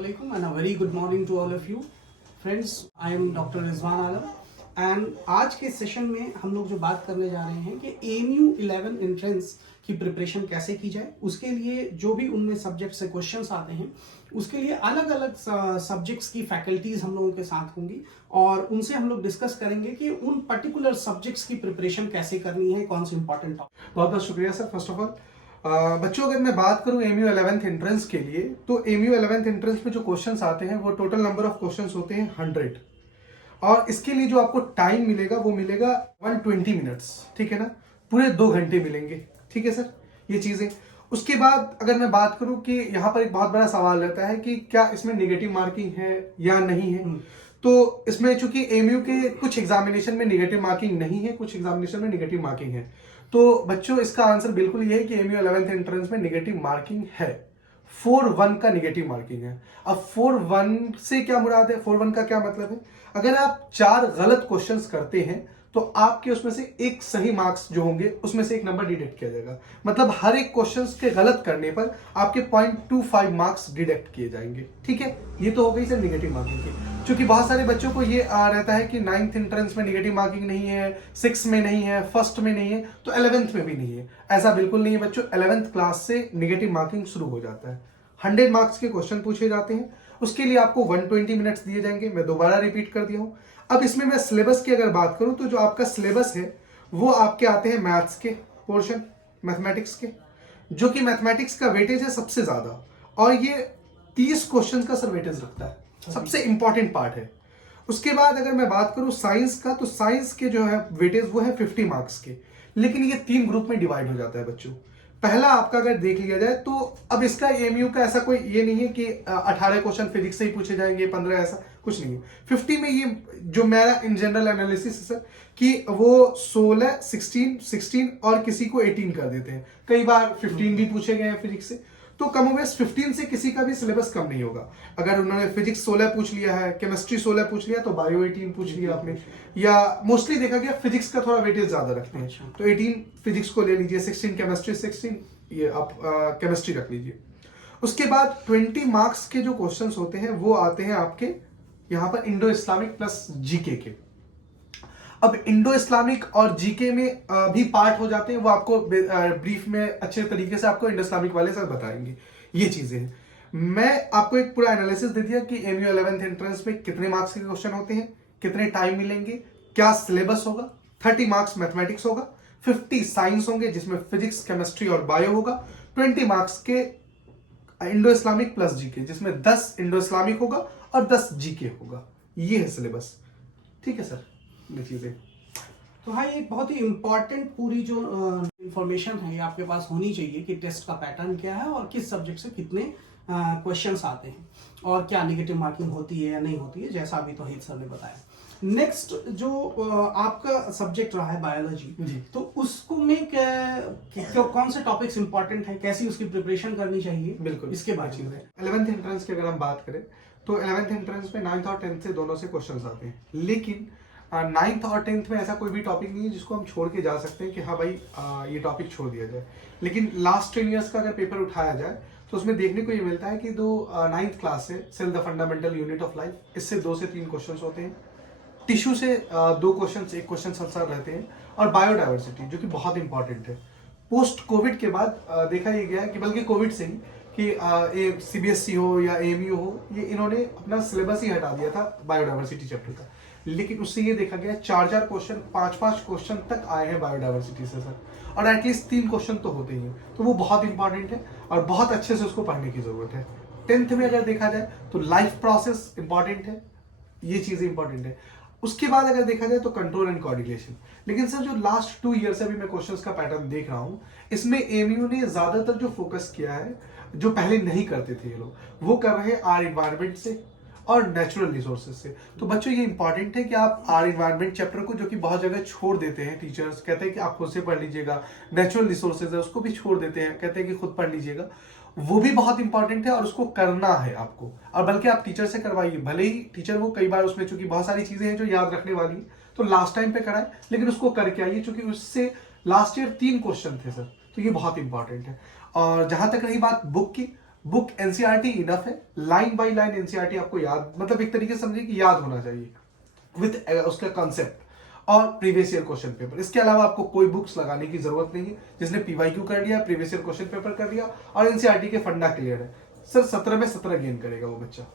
Assalamualaikum and a very good morning to all of you. Friends, I am Dr. Rizwan Alam and आज के session में हम लोग जो बात करने जा रहे हैं कि AMU 11 एंट्रेंस की प्रिपरेशन कैसे की जाए। उसके लिए जो भी उनमें सब्जेक्ट से क्वेश्चंस आते हैं उसके लिए अलग अलग सब्जेक्ट्स की फैकल्टीज हम लोगों के साथ होंगी और उनसे हम लोग डिस्कस करेंगे कि उन पर्टिकुलर सब्जेक्ट्स की प्रिपरेशन कैसे करनी है, कौन से इंपॉर्टेंट टॉपिक। बहुत बहुत शुक्रिया सर। फर्स्ट ऑफ ऑल बच्चों, अगर मैं बात करूं एमयू 11th एंट्रेंस के लिए, तो एमयू 11th एंट्रेंस में जो क्वेश्चंस आते हैं वो टोटल नंबर ऑफ क्वेश्चंस होते हैं 100 और इसके लिए जो आपको टाइम मिलेगा वो मिलेगा 120 मिनट्स। ठीक है ना, पूरे 2 घंटे मिलेंगे। ठीक है सर, ये चीजें। उसके बाद अगर मैं बात करूं कि यहाँ पर एक बहुत बड़ा सवाल रहता है कि क्या इसमें नेगेटिव मार्किंग है या नहीं है। तो इसमें चूंकि एमयू के कुछ एग्जामिनेशन में नेगेटिव मार्किंग नहीं है, कुछ एग्जामिनेशन में नेगेटिव मार्किंग है, तो बच्चों इसका आंसर बिल्कुल ये है कि एमयू 11th एंट्रेंस में नेगेटिव मार्किंग है। 4-1 का नेगेटिव मार्किंग है। अब 4-1 से क्या मुराद है, 4-1 का क्या मतलब है? अगर आप 4 गलत क्वेश्चंस करते हैं तो आपके उसमें से एक सही मार्क्स जो होंगे उसमें से एक नंबर डिडक्ट किया जाएगा। मतलब हर एक क्वेश्चन के गलत करने पर आपके 0.25 मार्क्स डिडक्ट किए जाएंगे। ठीक है, ये तो हो गई सर नेगेटिव मार्किंग की। क्योंकि बहुत सारे बच्चों को ये रहता है कि 9th एंट्रेंस में नेगेटिव मार्किंग नहीं है, 6 में नहीं है, 1st में नहीं है, तो 11th में भी नहीं है। ऐसा बिल्कुल नहीं है बच्चों। 11th क्लास से नेगेटिव मार्किंग शुरू हो जाता है। 100 मार्क्स के क्वेश्चन पूछे जाते हैं, उसके लिए आपको 120 मिनट्स दिए जाएंगे। मैं दोबारा रिपीट कर दिया हूं। अब इसमें मैं सिलेबस की अगर बात करूं तो जो आपका सिलेबस है वो आपके आते हैं मैथ्स के पोर्शन, मैथमेटिक्स के, जो कि मैथमेटिक्स का वेटेज है सबसे ज्यादा और ये 30 क्वेश्चन का सर वेटेज रखता है, सबसे इंपॉर्टेंट पार्ट है। उसके बाद अगर मैं बात करूं साइंस का, तो साइंस के जो है वेटेज वो है 50 मार्क्स के, लेकिन ये 3 ग्रुप में डिवाइड हो जाता है बच्चों। पहला आपका अगर देख लिया जाए तो अब इसका एमयू का ऐसा कोई ये नहीं है कि 18 क्वेश्चन फिजिक्स से ही पूछे जाएंगे, 15, ऐसा कुछ नहीं है। 50 में ये जो मेरा इन जनरल एनालिसिस है सर कि वो 16, 16 और किसी को 18 कर देते हैं। कई बार 15 भी पूछे गए हैं फिजिक्स से, तो कमोबेश 15 से किसी का भी सिलेबस कम नहीं होगा। अगर उन्होंने फिजिक्स 16 पूछ लिया है, केमिस्ट्री 16 पूछ लिया, तो बायो 18 पूछ लिया आपने, या मोस्टली देखा गया फिजिक्स का थोड़ा वेटेज ज्यादा रखते हैं, तो 18 फिजिक्स को ले लीजिए, 16 केमिस्ट्री, 16 ये आप केमिस्ट्री रख लीजिए। उसके बाद 20 मार्क्स के जो क्वेश्चंस होते हैं वो आते हैं आपके यहाँ पर इंडो इस्लामिक प्लस जीके के। अब इंडो इस्लामिक और जीके में भी पार्ट हो जाते हैं, वो आपको ब्रीफ में अच्छे तरीके से आपको इंडो इस्लामिक वाले सर बताएंगे। ये चीजें हैं। मैं आपको एक पूरा एनालिसिस दे दिया कि एमयू 11th एंट्रेंस में कितने मार्क्स के क्वेश्चन होते हैं, कितने टाइम मिलेंगे, क्या सिलेबस होगा। 30 मार्क्स मैथमेटिक्स होगा, 50 साइंस होंगे जिसमें फिजिक्स, केमिस्ट्री और बायो होगा, 20 मार्क्स के इंडो इस्लामिक प्लस जीके जिसमें 10 इंडो इस्लामिक होगा और 10 जीके होगा। ये है सिलेबस। ठीक है सर, ये चीजें। तो हाँ, ये बहुत ही इंपॉर्टेंट पूरी जो इंफॉर्मेशन है ये आपके पास होनी चाहिए कि टेस्ट का पैटर्न क्या है और किस सब्जेक्ट से कितने क्वेश्चंस आते हैं और क्या नेगेटिव मार्किंग होती है या नहीं होती है, जैसा अभी तौहीद सर ने बताया। नेक्स्ट जो आपका सब्जेक्ट रहा है बायोलॉजी, तो उसको में कौन से टॉपिक्स इंपॉर्टेंट है, कैसी उसकी प्रिपरेशन करनी चाहिए, बिल्कुल इसके बारे में। 11th एंट्रेंस की अगर हम बात करें तो 11th एंट्रेंस में 9th और 10th से दोनों से क्वेश्चंस आते हैं, लेकिन 9th और 10th में ऐसा कोई भी टॉपिक नहीं है जिसको हम छोड़ के जा सकते हैं कि हाँ भाई ये टॉपिक छोड़ दिया जाए। लेकिन लास्ट 10 ईयर्स का अगर पेपर उठाया जाए तो उसमें देखने को ये मिलता है कि 9th क्लास से cell the fundamental unit of life, इससे 2 से 3 क्वेश्चन होते हैं। टिश्यू से 2 क्वेश्चन, 1 क्वेश्चन संसार रहते हैं, और बायोडाइवर्सिटी जो कि बहुत इंपॉर्टेंट है। पोस्ट कोविड के बाद देखा ये गया है कि बल्कि कोविड से ही कि सीबीएसई हो या एएमयू हो, ये इन्होंने अपना सिलेबस ही हटा दिया था बायोडाइवर्सिटी चैप्टर का। लेकिन उससे ये देखा गया 4-4 क्वेश्चन, 5-5 क्वेश्चन तक आए हैं बायोडाइवर्सिटी से सर, और एटलीस्ट 3 क्वेश्चन तो होते ही हैं। तो वो बहुत इंपॉर्टेंट है और बहुत अच्छे से उसको पढ़ने की जरूरत है। 10th में अगर देखा जाए तो लाइफ प्रोसेस इंपॉर्टेंट है, ये चीजें इंपॉर्टेंट है। उसके बाद अगर देखा जाए तो कंट्रोल एंड कोऑर्डिनेशन। लेकिन सर जो लास्ट 2 ईयर से अभी मैं क्वेश्चंस का पैटर्न देख रहा हूं, इसमें एमयू ने ज्यादातर जो फोकस किया है, जो पहले नहीं करते थे ये लोग, वो कर रहे हैं आर एनवायरमेंट से और नेचुरल रिसोर्सेज से। तो बच्चों ये इंपॉर्टेंट है कि आप आर एनवायरमेंट चैप्टर को, जो कि बहुत जगह छोड़ देते हैं टीचर्स, कहते हैं कि आप खुद से पढ़ लीजिएगा, नेचुरल रिसोर्सेज है उसको भी छोड़ देते हैं, कहते हैं कि खुद पढ़ लीजिएगा, वो भी बहुत इंपॉर्टेंट है और उसको करना है आपको। और बल्कि आप टीचर से करवाइए, भले ही टीचर वो कई बार उसमें चूंकि बहुत सारी चीजें हैं जो याद रखने वाली है तो लास्ट टाइम पे कराए, लेकिन उसको करके आइए, चूंकि उससे लास्ट ईयर 3 क्वेश्चन थे सर, तो ये बहुत इंपॉर्टेंट है। और जहां तक रही बात बुक की, बुक एनसीईआरटी इनफ है, लाइन बाय लाइन एनसीईआरटी आपको याद, मतलब एक तरीके से समझिए कि याद होना चाहिए विथ उसका कॉन्सेप्ट और प्रीवियस ईयर क्वेश्चन पेपर। इसके अलावा आपको कोई बुक्स लगाने की जरूरत नहीं है। जिसने पीवाईक्यू कर लिया, प्रीवियस ईयर क्वेश्चन पेपर कर लिया और एनसीईआरटी के फंडा क्लियर है, सर 17 में 17 गेन करेगा वो बच्चा।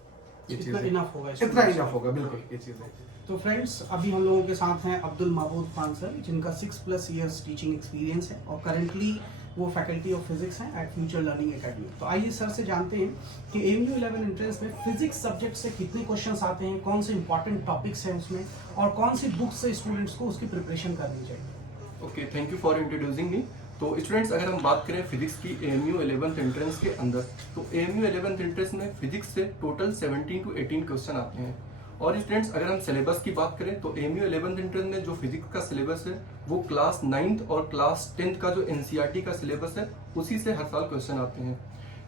ये इतना चीज़ इनफ होगा, इतना इनफ होगा, बिल्कुल ये चीज़ है। तो फ्रेंड्स, अभी हम लोगों के साथ हैं अब्दुल महबूब खान सर, जिनका 6+ इयर्स टीचिंग एक्सपीरियंस है और करंटली वो फैकल्टी ऑफ फिजिक्स हैं एट फ्यूचर लर्निंग एकेडमी। तो आइए सर से जानते हैं कि AMU 11 एंट्रेंस में फिजिक्स सब्जेक्ट से कितने क्वेश्चंस आते हैं, कौन से इंपॉर्टेंट टॉपिक्स हैं उसमें, और कौन सी बुक्स से स्टूडेंट्स को उसकी प्रिपरेशन करनी चाहिए। Okay, thank you for introducing me. तो स्टूडेंट्स, अगर हम बात करें फिजिक्स की AMU 11th एंट्रेंस के अंदर, तो AMU 11th एंट्रेंस में फिजिक्स से टोटल 17 to 18 क्वेश्चन आते हैं। और स्टूडेंट्स, अगर हम सिलेबस की बात करें तो AMU 11th एंट्रेंस में जो फिजिक्स का सिलेबस है वो क्लास 9th और क्लास 10th का जो NCERT का सिलेबस है उसी से हर साल क्वेश्चन आते हैं।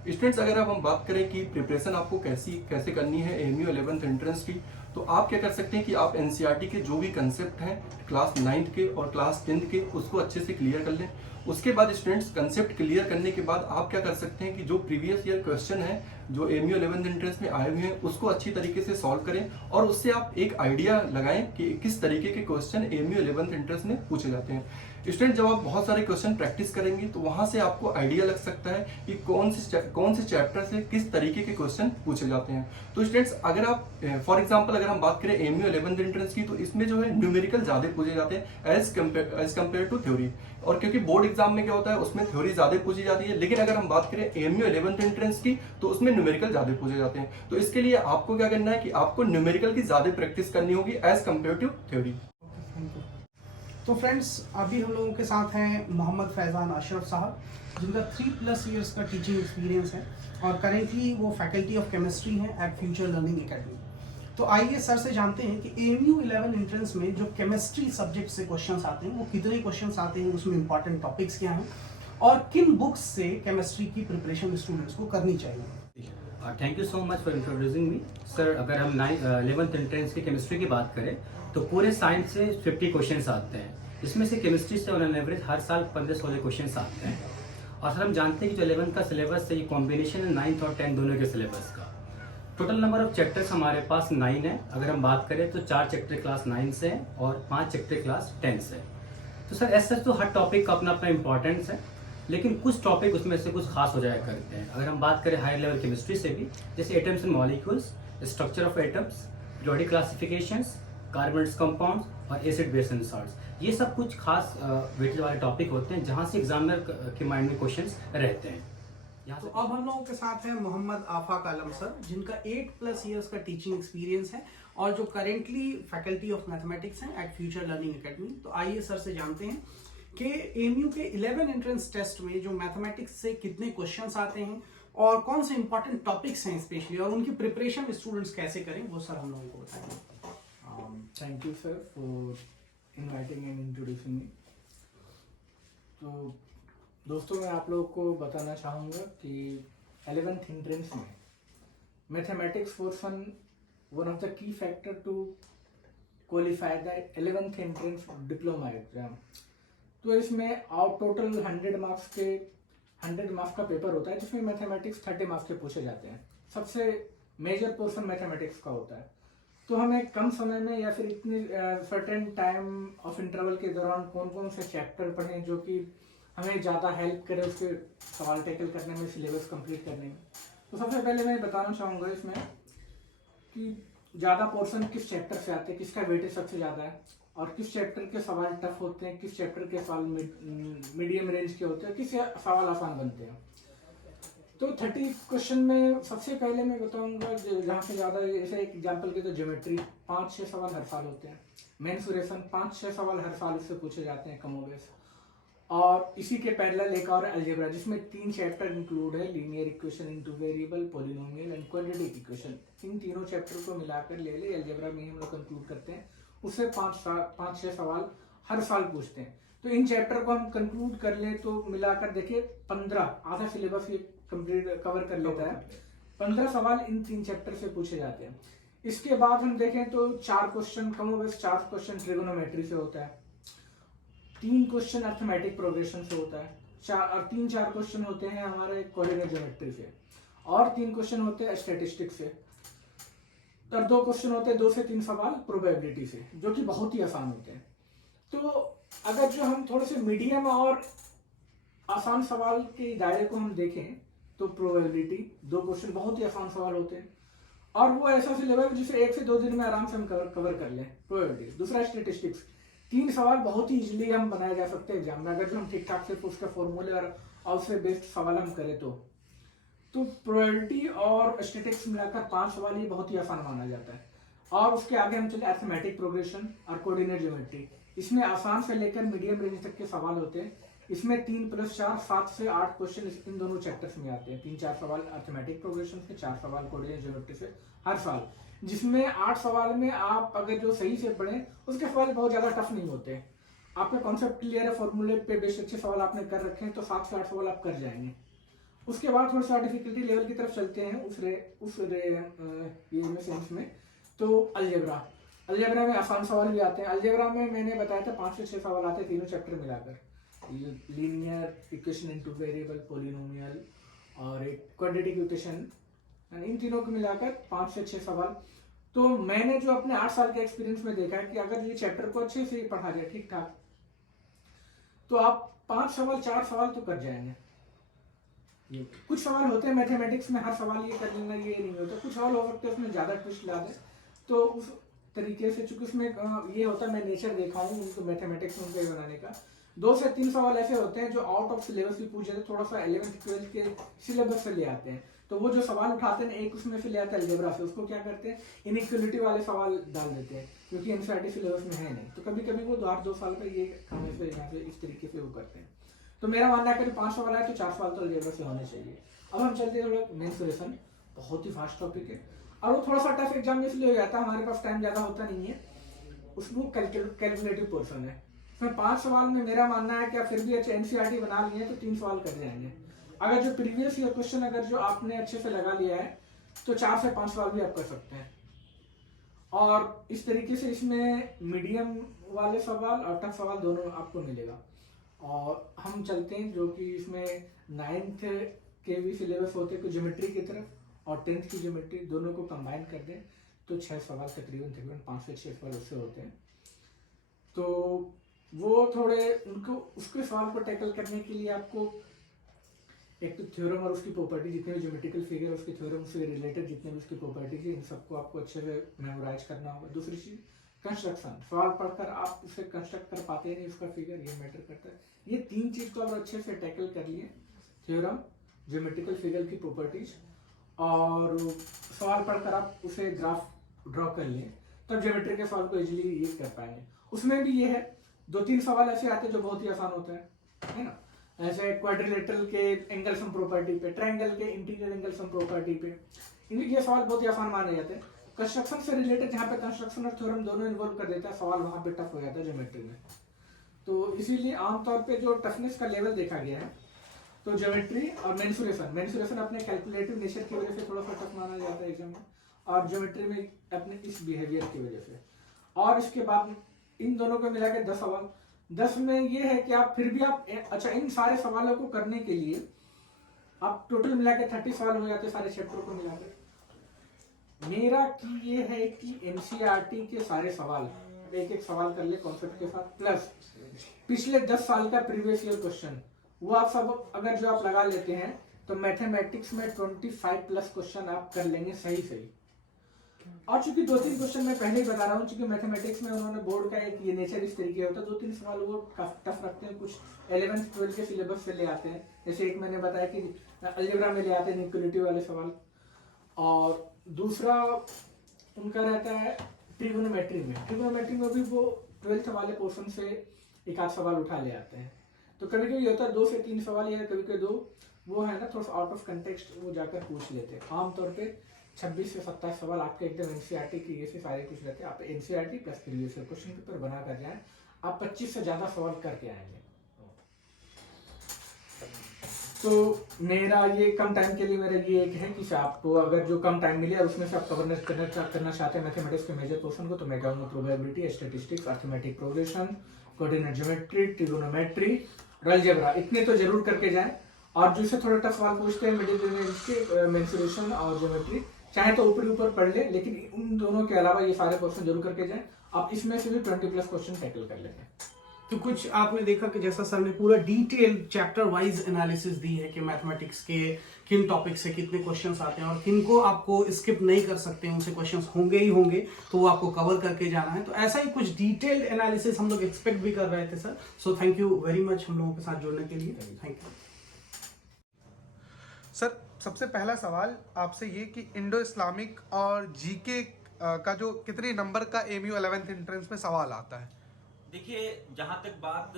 स्टूडेंट्स, अगर अब हम बात करें कि प्रिपरेशन आपको कैसे करनी है AMU 11th एंट्रेंस की, तो आप क्या कर सकते हैं कि आप NCERT के जो भी कंसेप्ट हैं क्लास 9th के और क्लास 10th के, उसको अच्छे से क्लियर कर लें। उसके बाद स्टूडेंट्स, कंसेप्ट क्लियर करने के बाद आप क्या कर सकते हैं कि जो प्रीवियस ईयर क्वेश्चन है जो AMU 11th एंट्रेंस में आए हुए हैं उसको अच्छी तरीके से सॉल्व करें और उससे आप एक आइडिया लगाएं कि किस तरीके के क्वेश्चन AMU 11th एंट्रेंस में पूछे जाते हैं। स्टूडेंट, जब आप बहुत सारे क्वेश्चन प्रैक्टिस करेंगे तो वहां से आपको आइडिया लग सकता है कि कौन से चैप्टर से किस तरीके के क्वेश्चन पूछे जाते हैं। तो स्टूडेंट्स, अगर आप फॉर एग्जांपल अगर हम बात करें AMU 11th एंट्रेंस की, तो इसमें जो है न्यूमेरिकल ज्यादा पूछे जाते हैं एज कम्पेयर टू थ्योरी। और क्योंकि बोर्ड एग्जाम में क्या होता है उसमें थ्योरी ज्यादा पूछी जाती है, लेकिन अगर हम बात करें AMU 11th एंट्रेंस की तो उसमें न्यूमेरिकल ज्यादा पूछे जाते हैं। तो इसके लिए आपको क्या करना है कि आपको न्यूमेरिकल की ज्यादा प्रैक्टिस करनी होगी एज कम्पेयर टू थ्योरी। तो फ्रेंड्स, अभी हम लोगों के साथ हैं मोहम्मद फैज़ान अशरफ साहब, जिनका 3+ इयर्स का टीचिंग एक्सपीरियंस है और करेंटली वो फैकल्टी ऑफ केमिस्ट्री हैं एट फ्यूचर लर्निंग एकेडमी। तो आइए सर से जानते हैं कि AMU 11 एंट्रेंस में जो केमिस्ट्री सब्जेक्ट से क्वेश्चंस आते हैं वो कितने क्वेश्चंस आते हैं, उसमें इंपॉर्टेंट टॉपिक्स क्या हैं और किन बुक्स से केमिस्ट्री की प्रिपरेशन स्टूडेंट्स को करनी चाहिए। Thank you so much for introducing me sir. अगर हम 11th एंट्रेंस की केमिस्ट्री की बात करें तो पूरे साइंस से 50 क्वेश्चंस आते हैं, जिसमें से केमिस्ट्री से ऑन एन एवरेज हर साल 15-16 क्वेश्चंस आते हैं। और सर हम जानते हैं कि जो 11th का सिलेबस है ये कॉम्बिनेशन है 9th और 10th दोनों के सिलेबस का। टोटल नंबर ऑफ चैप्टर्स हमारे पास 9 है। अगर हम बात करें तो 4 चैप्टर क्लास 9 से है और 5 चैप्टर क्लास 10 से। तो सर ऐसा तो हर टॉपिक का अपना अपना इंपॉर्टेंस है, लेकिन कुछ टॉपिक उसमें से कुछ खास हो जाया करते हैं। अगर हम बात करें हायर लेवल केमिस्ट्री से भी, जैसे atoms and molecules, structure of atoms, periodic classifications, carbons compounds और एसिड बेस एंड सॉल्ट्स, ये सब कुछ खास वेटेज वाले टॉपिक होते हैं जहाँ से एग्जामिनर के माइंड में क्वेश्चंस रहते हैं। तो अब हम लोगों के साथ हैं मोहम्मद आफाक आलम सर, जिनका 8+ इयर्स का टीचिंग एक्सपीरियंस है और जो करेंटली फैकल्टी ऑफ मैथमेटिक्स हैं एट फ्यूचर लर्निंग एकेडमी। तो आइए सर से जानते हैं कि AMU के 11 एंट्रेंस टेस्ट में जो मैथमेटिक्स से कितने क्वेश्चंस आते हैं और कौन से इंपॉर्टेंट टॉपिक्स हैं स्पेशली, और उनकी प्रिपरेशन स्टूडेंट्स कैसे करें, वो सर हम लोगों को बताएंगे। Thank you sir for inviting and introducing me. तो दोस्तों, मैं आप लोगों को बताना चाहूँगा कि 11th एंट्रेंस में mathematics portion one of the key factor to qualify the 11th entrance diploma exam. तो इसमें टोटल 100 मार्क्स का पेपर होता है, जिसमें मैथमेटिक्स 30 मार्क्स के पूछे जाते हैं। सबसे मेजर पोर्शन मैथमेटिक्स का होता है। तो हमें कम समय में या फिर इतने सर्टेन टाइम ऑफ इंटरवल के दौरान कौन कौन से चैप्टर पढ़ें जो कि हमें ज़्यादा हेल्प करे उसके सवाल टैकल करने में, सिलेबस कंप्लीट करने में। तो सबसे पहले मैं बताना चाहूँगा इसमें कि ज़्यादा पोर्शन किस चैप्टर से आते हैं, किसका वेटेज सबसे ज़्यादा है और किस चैप्टर के सवाल टफ होते हैं, किस चैप्टर के सवाल मीडियम रेंज के होते हैं, किस सवाल आसान बनते हैं। तो 30 क्वेश्चन में सबसे पहले मैं बताऊंगा जहाँ से ज़्यादा, जैसे एक एग्जांपल के तो ज्योमेट्री 5-6 सवाल हर साल होते हैं। मेंसुरेशन 5-6 सवाल हर साल इससे पूछे जाते हैं कमोबेश। और इसी के पैरेलल एक और अलजेब्रा, जिसमें 3 चैप्टर इंक्लूड है, linear equation in two variable, polynomial and quadratic equation. इन तीनों चैप्टर को मिलाकर ले अलजेब्रा में हम लोग कंक्लूड करते हैं। उससे 5-6 सवाल हर साल पूछते हैं। तो इन चैप्टर को हम कंक्लूड कर लें तो मिलाकर देखिए 15, आधा सिलेबस ये कंप्लीट कवर कर लेता है। 15 सवाल इन 3 चैप्टर से पूछे जाते हैं। इसके बाद हम देखें तो 4 क्वेश्चन कमोबेश 4 क्वेश्चन ट्रिगोनोमेट्री से होता है, 3 क्वेश्चन अर्थमेटिक प्रोग्रेशन से होता है, 3-4 क्वेश्चन होते हैं हमारे कोऑर्डिनेट ज्योमेट्री से, और 3 क्वेश्चन होते हैं स्टैटिस्टिक्स से, और 2 क्वेश्चन होते हैं 2 से 3 सवाल प्रोबेबिलिटी से, जो कि बहुत ही आसान होते हैं। तो अगर जो हम थोड़े से मीडियम और आसान सवाल के दायरे को हम देखें तो प्रोबेबिलिटी 2 क्वेश्चन बहुत ही आसान सवाल होते हैं, और वो ऐसा सिलेबस जिसे 1 से 2 दिन में आराम से हम कवर कर लें प्रोबेबिलिटी। दूसरा स्टैटिस्टिक्स, 3 सवाल बहुत ही इजीली हम बनाए जा सकते हैं एग्जाम में, अगर जो हम ठीक ठाक से उसके फॉर्मूले और उससे बेस्ड सवाल हम करें तो प्रोबेबिलिटी और स्टैटिस्टिक्स मिलाकर 5 सवाल ही बहुत ही आसान माना जाता है। और उसके आगे हम चले अरिथमेटिक प्रोग्रेशन और कोऑर्डिनेट ज्योमेट्री, इसमें आसान से लेकर मीडियम रेंज तक के सवाल होते हैं। इसमें 3 + 4 7 से 8 क्वेश्चन इन दोनों चैप्टर्स में आते हैं। 3-4 सवाल अरिथमेटिक प्रोग्रेशन से, 4 सवाल कोऑर्डिनेट ज्योमेट्री से हर साल, जिसमें 8 सवाल में आप अगर जो सही से पढ़ें उसके सवाल बहुत ज्यादा टफ नहीं होते। आपका कॉन्सेप्ट क्लियर है, फॉर्मूले पे बेस्ड अच्छे सवाल आपने कर रखे हैं, तो 7 से 8 सवाल आप कर जाएंगे। उसके बाद थोड़ा सा डिफिकल्टी लेवल की तरफ चलते हैं ये सेंस में। तो अलजेब्रा में आसान सवाल भी आते हैं। अलजेब्रा में मैंने बताया था 5 से 6 सवाल आते हैं तीनों चैप्टर मिलाकर, linear equation in two variable, polynomial और एक क्वाड्रेटिक इक्वेशन, इन तीनों को मिलाकर 5 से 6 सवाल। तो मैंने जो अपने 8 साल के एक्सपीरियंस में देखा है कि अगर ये चैप्टर को अच्छे से पढ़ा जाए ठीक ठाक, तो आप 5 सवाल 4 सवाल तो कर जाएंगे। कुछ सवाल होते हैं मैथमेटिक्स में हर सवाल ये कर लेना ये नहीं होता, कुछ सवाल हो सकते हैं उसमें ज्यादा ट्विस्ट ला दे, तो उस तरीके से चूंकि उसमें ये होता है, मैं नेचर देखा हूँ उनको मैथमेटिक्स में उनको बनाने का। 2 से 3 सवाल ऐसे होते हैं जो आउट ऑफ सिलेबस भी पूछे थे, थोड़ा सा 11th 12th के सिलेबस से ले आते हैं। तो वो जो सवाल उठाते हैं एक उसमें से ले आते हैं अलजेब्रा से, उसको क्या करते हैं इनइक्वालिटी वाले सवाल डाल देते हैं, क्योंकि एनसीईआरटी सिलेबस में है नहीं। तो कभी कभी वो 2 साल का ये हमें से यहाँ से इस तरीके से वो करते हैं। तो मेरा मानना है कि 5 सवाल आए तो 4 सवाल तो अलजेब्रा से होने चाहिए। अब हम चलते हैं थोड़ा मेंसुरेशन, बहुत ही फास्ट टॉपिक है और वो थोड़ा सा टफ एग्जाम में इसलिए हो जाता है, हमारे पास टाइम ज्यादा होता नहीं है, उसमें कैलकुलेटिव पोर्शन है। उसमें 5 सवाल में मेरा मानना है कि आप फिर भी अच्छे एनसीईआरटी बना लिए तो 3 सवाल कर जाएंगे। अगर जो प्रीवियस ईयर क्वेश्चन अगर जो आपने अच्छे से लगा लिया है तो 4 से 5 सवाल भी आप कर सकते हैं। और इस तरीके से इसमें मीडियम वाले सवाल और टफ सवाल दोनों आपको मिलेगा। और हम चलते हैं जो कि इसमें 9th के भी सिलेबस होते हैं ज्योमेट्री की तरफ, और 10th की ज्योमेट्री दोनों को कंबाइन कर दें तो 6 सवाल तकरीबन 5 से 6 सवाल उससे होते हैं। तो वो थोड़े उनको उसके सवाल को टैकल करने के लिए आपको एक तो थ्योरम और उसकी प्रॉपर्टी, जितने भी ज्योमेट्रिकल फिगर उसके थ्योरम से रिलेटेड जितने भी उसकी प्रॉपर्टीज है, इन सबको आपको अच्छे से मेमोराइज करना होगा। दूसरी चीज कंस्ट्रक्शन, सवाल पढ़कर आप उसे कंस्ट्रक्ट कर पाते हैं नहीं उसका फिगर, ये मैटर करता है। ये 3 चीज को आप अच्छे से टैकल कर लिए, थ्योरम, ज्योमेट्रिकल फिगर की प्रॉपर्टीज और सवाल पढ़कर आप उसे ग्राफ ड्रॉ कर लिए, तब ज्योमेट्री के सवाल को इजीली ये कर पाएंगे। उसमें भी ये है 2-3 सवाल ऐसे आते हैं जो बहुत ही आसान होते हैं, है ना, ऐसे क्वाड्रिलेटरल के एंगल सम प्रॉपर्टी पे, ट्रायंगल के इंटीरियर एंगल सम प्रॉपर्टी पे, ये सवाल बहुत ही आसान माने जाते हैं। कंस्ट्रक्शन से रिलेटेड जहाँ पे कंस्ट्रक्शन और थ्योरम दोनों इन्वॉल्व कर देता है, सवाल वहाँ पे टफ हो जाता है ज्योमेट्री में। तो इसीलिए आमतौर पे जो टफनेस का लेवल देखा गया है, तो ज्योमेट्री और मेंसुरेशन अपने कैलकुलेटिव नेचर की वजह से थोड़ा सा टफ माना जाता है एग्जाम में, और ज्योमेट्री में अपने इस बिहेवियर की वजह से। और इसके बाद इन दोनों को मिला के 10 सवाल। 10 में ये है कि आप फिर भी आप अच्छा इन सारे सवालों को करने के लिए आप टोटल मिला के 30 सवाल हो जाते हैं सारे चैप्टर को मिलाकर। मेरा की ये है कि एनसीईआरटी के सारे सवाल एक सवाल कर ले कॉन्सेप्ट के साथ, प्लस पिछले 10 साल का प्रीवियस ईयर क्वेश्चन, वो आप सब अगर जो आप लगा लेते हैं तो मैथमेटिक्स में 25+ क्वेश्चन आप कर लेंगे सही। और चूंकि 2-3 क्वेश्चन मैं पहले ही बता रहा हूँ, चूंकि मैथमेटिक्स में उन्होंने बोर्ड का एक ये नेचर इस तरीके होता है, 2-3 सवाल वो टफ रखते हैं, कुछ 11th 12th के सिलेबस से ले आते हैं। जैसे एक मैंने बताया कि अलजेब्रा में ले आते हैं इक्वलिटी वाले सवाल, और दूसरा उनका रहता है ट्रिगोनोमेट्री में भी वो 12th वाले पोर्शन से 1-8 सवाल उठा ले आते हैं। तो कभी कभी होता है 2 से 3 सवाल, या कभी कभी 2 वो है ना थोड़ा सा आउट ऑफ कंटेक्स्ट वो जाकर पूछ लेते हैं। आमतौर पे 26 से 27 सवाल आपके एकदम एनसीईआरटी के ये से सारे कुछ रहते हैं। आप NCERT plus previous year question paper बना कर जाएं, आप 25 से ज्यादा सवाल करके आएंगे। तो मेरा ये कम टाइम के लिए मेरा ये एक है कि आपको अगर जो कम टाइम मिले और उसमें से आप कवर करना चाहते हैं मैथमेटिक्स के मेजर पोर्शन को, तो मैं कहूँगा probability, statistics, arithmetic progression, coordinate geometry, trigonometry, algebra, इतने तो जरूर करके जाएं। और जो से थोड़ा टफ सवाल पूछते हैं मिडिल रेंज के मेंसुरेशन और ज्योमेट्री, चाहे तो ऊपर ऊपर पढ़ ले, लेकिन उन दोनों के अलावा ये सारे क्वेश्चन जरूर करके जाएं। आप इसमें से भी 20+ क्वेश्चन टैकल कर लेंगे। तो कुछ आपने देखा कि जैसा सर ने पूरा डिटेल चैप्टर वाइज एनालिसिस दी है कि मैथमेटिक्स के किन टॉपिक से कितने क्वेश्चंस आते हैं और किन को आपको स्किप नहीं कर सकते, उनसे क्वेश्चंस होंगे ही होंगे, तो वो आपको कवर करके जाना है। तो ऐसा ही कुछ डिटेल्ड एनालिसिस हम लोग एक्सपेक्ट भी कर रहे थे sir. So thank you very much हम लोगों के साथ जुड़ने के लिए। Thank you sir. सबसे पहला सवाल आपसे ये कि इंडो इस्लामिक और जीके का जो कितने नंबर का एमयू 11th एंट्रेंस में सवाल आता है? देखिए, जहां तक बात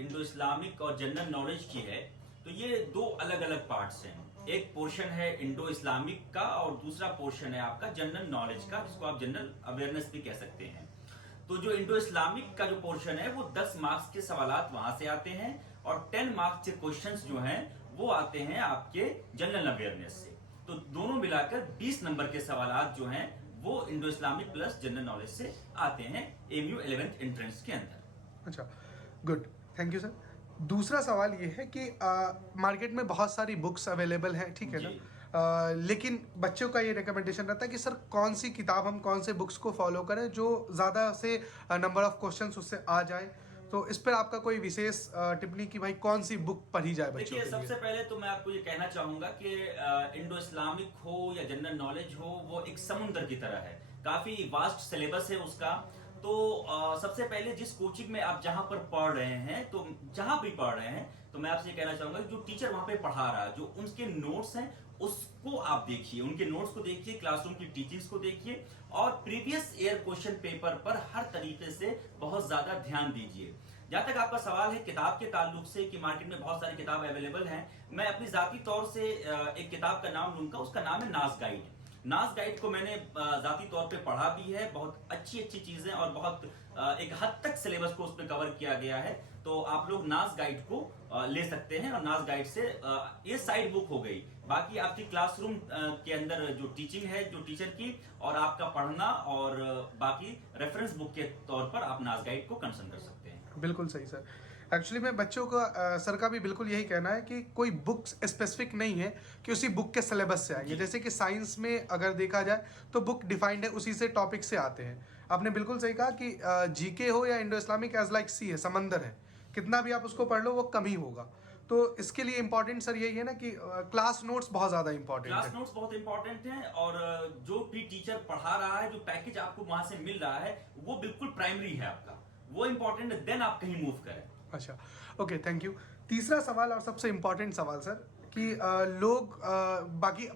इंडो इस्लामिक और जनरल नॉलेज की है, तो ये दो अलग अलग पार्ट्स हैं। एक पोर्शन है इंडो इस्लामिक का और दूसरा पोर्शन है आपका जनरल नॉलेज का, जिसको आप जनरल अवेयरनेस भी कह सकते हैं। तो जो इंडो इस्लामिक का जो पोर्शन है वो 10 मार्क्स के सवालात वहां से आते हैं और 10 मार्क्स के क्वेश्चंस जो हैं वो आते हैं आपके जनरल अवेयरनेस से। तो दोनों मिलाकर 20 नंबर के सवालात जो हैं वो Indo Islamic plus general knowledge से आते हैं एमयू 11th एंट्रेंस के अंदर। अच्छा, गुड, थैंक यू सर। दूसरा सवाल ये है कि मार्केट में बहुत सारी बुक्स अवेलेबल हैं, ठीक है ना, लेकिन बच्चों का ये रिकमेंडेशन रहता है कि सर कौन सी किताब, हम कौन से बुक्स को फॉलो करें जो ज़्यादा से नंबर ऑफ क्वेश्चंस उससे आ जाए। तो इस पर आपका कोई विशेष टिप्पणी कि भाई कौन सी बुक पढ़ी जाए बच्चों के लिए? सबसे पहले तो मैं आपको ये कहना चाहूंगा कि इंडो इस्लामिक हो या जनरल नॉलेज हो, वो एक समुद्र की तरह है, काफी वास्ट सिलेबस है उसका। तो सबसे पहले जिस कोचिंग में आप जहां पर पढ़ रहे हैं, तो जहां भी पढ़ रहे हैं, तो मैं आपसे कहना चाहूंगा कि जो टीचर वहां पे पढ़ा रहा है, जो उनके नोट्स हैं उसको आप देखिए, उनके नोट्स को देखिए, क्लासरूम की टीचिंग्स को देखिए और प्रीवियस ईयर क्वेश्चन पेपर पर हर तरीके से बहुत ज्यादा ध्यान दीजिए। जहां तक आपका सवाल है किताब के ताल्लुक से कि मार्केट में बहुत सारी किताब अवेलेबल हैं, मैं अपनी जाती तौर से एक किताब का नाम लूंगा, उसका नाम है नाज गाइड। नाज गाइड को मैंने जाती तौर पे पढ़ा भी है, बहुत अच्छी चीजें और बहुत एक हद तक सिलेबस को उसमें कवर किया गया है। तो आप लोग नाज गाइड को ले सकते हैं और नाज गाइड से ये साइड बुक हो गई। बाकी आपकी क्लासरूम के अंदर जो टीचिंग है, जो टीचर की, और आपका पढ़ना और बाकी रेफरेंस बुक के तौर पर आप नाज गाइड को कंसर्न कर सकते हैं। बिल्कुल सही सर। एक्चुअली में बच्चों का सर का भी बिल्कुल यही कहना है कि कोई बुक्स स्पेसिफिक नहीं है कि उसी बुक के सिलेबस से आएंगे। जैसे कि साइंस में अगर देखा जाए तो बुक डिफाइंड है, उसी से टॉपिक से आते हैं। आपने बिल्कुल सही कहा कि जीके हो या इंडो इस्लामिक एज लाइक सी है, समंदर है, कितना भी आप उसको पढ़ लो वो कम ही होगा। तो इसके लिए इम्पोर्टेंट सर यही है ना कि क्लास नोट्स बहुत ज्यादा इम्पोर्टेंट है। क्लास नोट्स बहुत इंपॉर्टेंट हैं और जो भी टीचर पढ़ा रहा है, जो पैकेज आपको वहां से मिल रहा है, वो बिल्कुल प्राइमरी है आपका, वो इंपॉर्टेंट है, देन आप कहीं मूव करें। अच्छा, ओके, थैंक यू। तीसरा सवाल और सबसे इम्पोर्टेंट सवाल सर कि लोग बाकी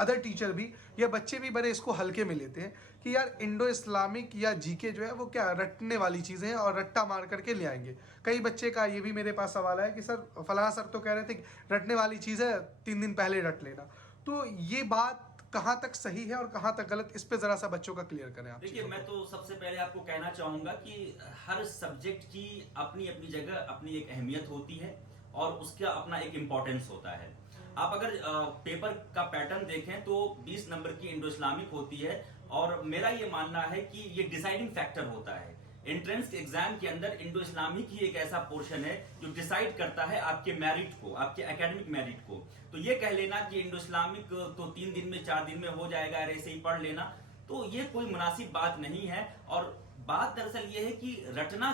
अदर टीचर भी या बच्चे भी बड़े इसको हल्के में लेते हैं कि यार इंडो इस्लामिक या जीके जो है वो क्या रटने वाली चीज़ें हैं और रट्टा मार करके ले आएंगे। कई बच्चे का ये भी मेरे पास सवाल है कि सर फलाना सर तो कह रहे थे कि रटने वाली चीज़ है, 3 दिन पहले रट लेना। तो ये बात कहाँ तक सही है और कहाँ तक गलत, इस पे जरा सा बच्चों का क्लियर करें आप। देखिए, मैं तो सबसे पहले आपको कहना चाहूंगा कि हर सब्जेक्ट की अपनी अपनी जगह अपनी एक अहमियत होती है और उसका अपना एक इम्पोर्टेंस होता है। आप अगर पेपर का पैटर्न देखें तो 20 नंबर की इंडो इस्लामिक होती है और मेरा ये मानना है कि ये डिसाइडिंग फैक्टर होता है। एंट्रेंस एग्जाम के अंदर इंडो इस्लामिक ही एक ऐसा पोर्शन है जो डिसाइड करता है आपके मेरिट को, आपके एकेडमिक मेरिट को। तो ये कह लेना कि इंडो इस्लामिक तो 3 दिन में 4 दिन में हो जाएगा, ऐसे ही पढ़ लेना, तो ये कोई मुनासिब बात नहीं है। और बात दरअसल ये है कि रटना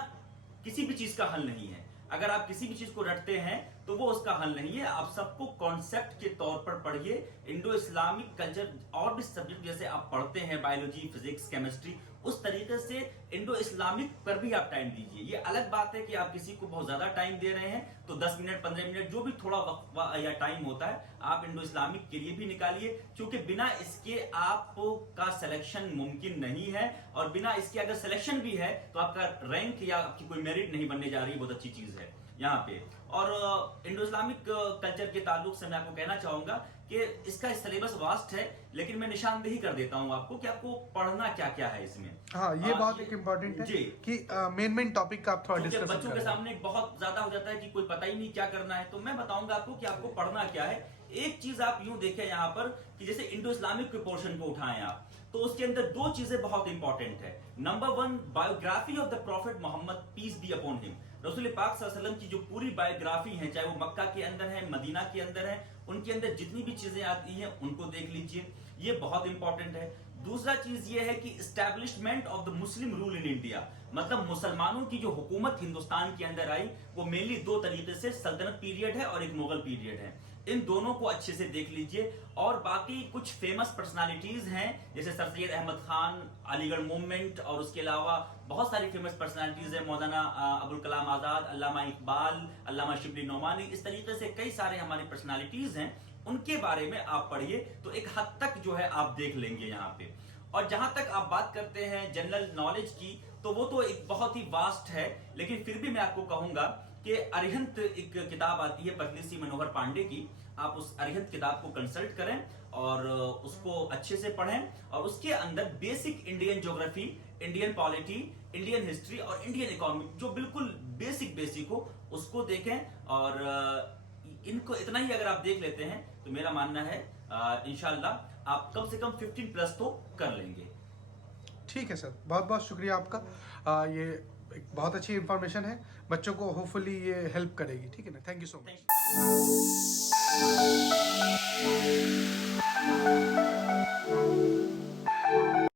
किसी भी चीज का हल नहीं है। अगर आप किसी भी चीज को रटते हैं तो वो उसका हल नहीं है। आप सबको कॉन्सेप्ट के तौर पर पढ़िए। इंडो इस्लामिक कल्चर और भी सब्जेक्ट जैसे आप पढ़ते हैं, बायोलॉजी, फिजिक्स, केमिस्ट्री, उस तरीके से इंडो इस्लामिक पर भी आप टाइम दीजिए। ये अलग बात है कि आप किसी को बहुत ज्यादा टाइम दे रहे हैं तो 10 मिनट 15 मिनट जो भी थोड़ा वक्त या टाइम होता है आप इंडो इस्लामिक के लिए भी निकालिए, क्योंकि बिना इसके आपका सिलेक्शन मुमकिन नहीं है। और बिना इसके अगर सिलेक्शन भी है तो आपका रैंक या आपकी कोई मेरिट नहीं बनने जा रही, बहुत अच्छी चीज है यहाँ पे। और इंडो इस्लामिक कल्चर के ताल्लुक से मैं आपको कहना चाहूंगा कि इसका सिलेबस वास्ट है, लेकिन मैं निशानदेही कर देता हूँ आपको कि आपको पढ़ना क्या क्या है इसमें। हाँ, ये बहुत एक इम्पोर्टेंट है जी कि मेन टॉपिक का आप थोड़ा डिस्कस बच्चों के सामने बहुत ज्यादा हो जाता है कि कोई पता ही नहीं क्या करना है। तो मैं बताऊंगा आपको कि आपको पढ़ना क्या है। एक चीज आप यूं देखें यहाँ पर कि जैसे इंडो इस्लामिक के पोर्शन को उठाएं आप, तो उसके अंदर 2 चीजें बहुत इंपॉर्टेंट है। Number 1, biography of the prophet Mohammad, peace be upon him. रसूल पाक सल्लल्लाहु अलैहि वसल्लम की जो पूरी बायोग्राफी है, चाहे वो मक्का के अंदर है, मदीना के अंदर है, उनके अंदर जितनी भी चीजें आती हैं उनको देख लीजिए, ये बहुत इंपॉर्टेंट है। दूसरा चीज ये है कि establishment of the Muslim rule in India, मतलब मुसलमानों की जो हुकूमत हिंदुस्तान के अंदर आई वो मेनली दो तरीके से, सल्तनत पीरियड है और एक मुगल पीरियड है। इन दोनों को अच्छे से देख लीजिए। और बाकी कुछ फेमस पर्सनालिटीज हैं जैसे सर सैयद अहमद खान, अलीगढ़ मूवमेंट, और उसके अलावा बहुत सारी फेमस पर्सनालिटीज है, मौलाना अबुल कलाम आजाद, अल्लामा इकबाल, अल्लामा शिबली नोमानी, इस तरीके से कई सारे हमारी पर्सनालिटीज हैं, उनके बारे में आप पढ़िए तो एक हद तक जो है आप देख लेंगे यहाँ पे। और जहां तक आप बात करते हैं जनरल नॉलेज की, तो वो तो एक बहुत ही वास्ट है, लेकिन फिर भी मैं आपको कहूंगा कि अरिहंत एक किताब आती है पतली सी मनोहर पांडे की, आप उस अरिहंत किताब को कंसल्ट करें और उसको अच्छे से पढ़ें, और उसके अंदर basic Indian geography, Indian polity, Indian history और इंडियन इकोनॉमी, जो बिल्कुल बेसिक हो, उसको देखें। और इनको इतना ही अगर आप देख लेते हैं तो मेरा मानना है इंशाल्लाह आप कम से कम 15 प्लस तो कर लेंगे। ठीक है सर, बहुत बहुत शुक्रिया आपका। ये एक बहुत अच्छी इंफॉर्मेशन है, बच्चों को होपफुली ये हेल्प करेगी। ठीक है ना, थैंक यू सो मच।